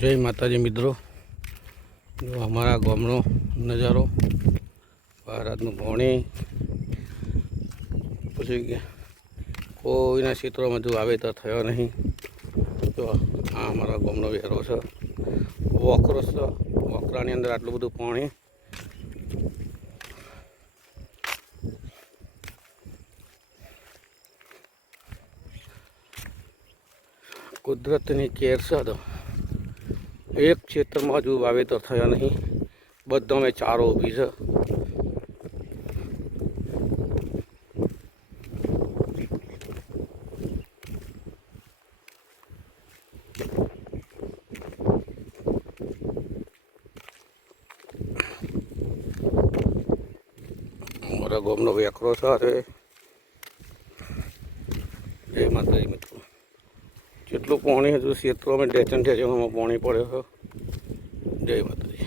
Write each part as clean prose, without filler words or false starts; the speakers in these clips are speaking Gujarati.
जय माताजी मित्रों, जो हमारा गामनो नजारो भारतનું પાણી પછી કોઈના ક્ષેત્રોમાં જો વાવેતર થયો નહીં. તો આ અમારા ગામનો વેરો છે, વોકરો છે. વોકરાની અંદર આટલું બધું પાણી. કુદરતની કેર છે. તો એક ક્ષેત્રમાં હજુ વાવેતર થયા નહીં, બધામાં ચારો ઊભી છે. અમારા ગામનો વેકરો છે. જય માતાજી મિત્રો, જેટલું પાણી હજુ ક્ષેત્રોમાં ડેચન છે જેમાં પાણી પડ્યો છે. જય માતાજી.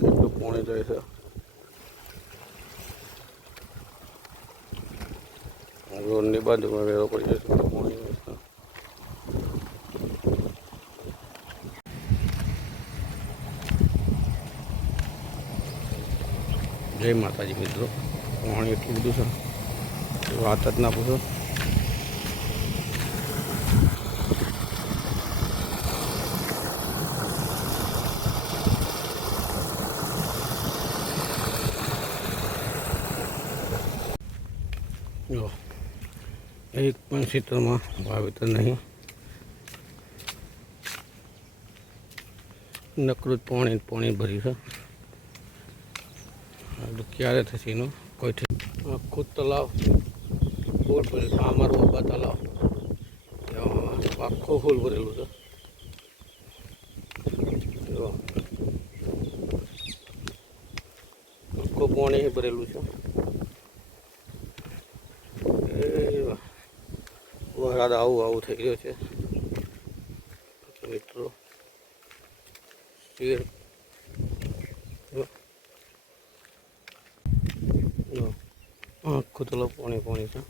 કેટલું પાણી જાય છે. રોડની બાજુમાં વેરો પડી જશે પાણી. જય માતાજી મિત્રો, પાણી એટલું બધું છે વાત જ ના પૂછો. જો એક પણ ક્ષેત્રમાં વાવેતર નહીં, નકરું જ પાણી ભર્યું છે. ક્યારે થશે એનું કોઈ આખું તલાવ ફૂલ ભરેલું. આ અમારું ઉભા તલાવ આખું ફૂલ ભરેલું છે. આખું પાણી ભરેલું છે. વરસાદ આવું થઈ રહ્યો છે મિત્રો. શેર આખું તલાવ પાણી છે.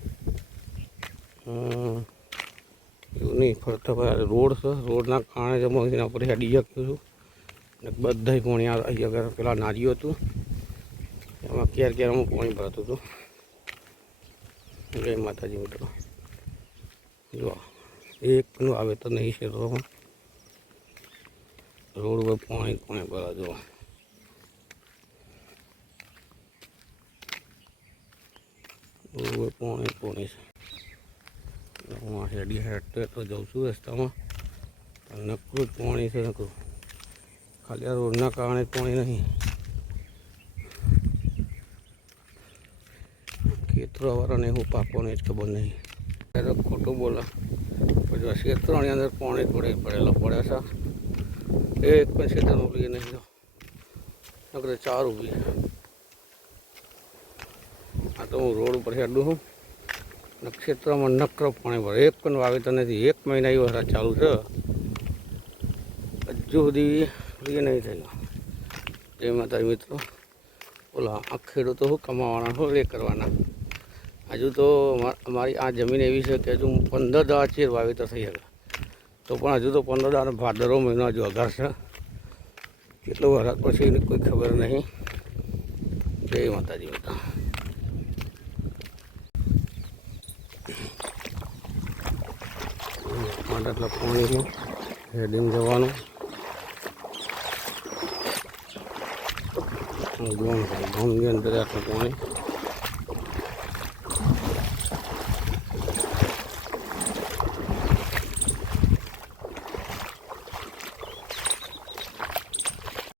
એવું નહીં ફરતા ભાઈ રોડ છે. રોડના કારણે જમો એના પર હેડી ગયું છું ને બધા પાણી અહીંયા પેલા નારિયું હતું એમાં ક્યારમાં પાણી ભરાતું હતું. જય માતાજી મિત્રો, જો એકનું આવે તો નહીં છે. રોડ પર પાણી ભરા. જો રોડ પર પાણી છે. હું હેડી હેડતો તો જાઉં છું રસ્તામાં, નકરું જ પાણી છે. નકરું ખાલી આ રોડના કારણે પાણી નહીં. ખેતરોવાળાને હું પાકવાનું જ ખબર નહીં. ખોટું બોલા પછી ક્ષેત્રોની અંદર પાણી પડેલા પડ્યા છે. એક પણ ક્ષેત્ર ઉભી નહીં, નકરે ચાર ઊભી. આ તો હું રોડ ઉપર હેડું છું. ક્ષેત્રમાં નકરો પાણી ભરે. એક પણ વાવેતર નથી. 1 મહિના એ વરસાદ ચાલુ છે, હજુ સુધી નહીં થયું. જય માતાજી મિત્રો. બોલા આ ખેડૂતો શું કમાવાના, શું રે કરવાના. હજુ તો અમારી આ જમીન એવી છે કે હજુ 15 દાડા ચેર વાવેતર થઈ શકે, તો પણ હજુ તો 15 દાડા ભાદરવો મહિનો હજુ અઘાર છે. કેટલો વરસાદ પછી એની કોઈ ખબર નહીં. જય માતાજી મિત્રો. આટલા પાણીમાં હેડીને જવાનું. ગામની અંદર આટલું પાણી.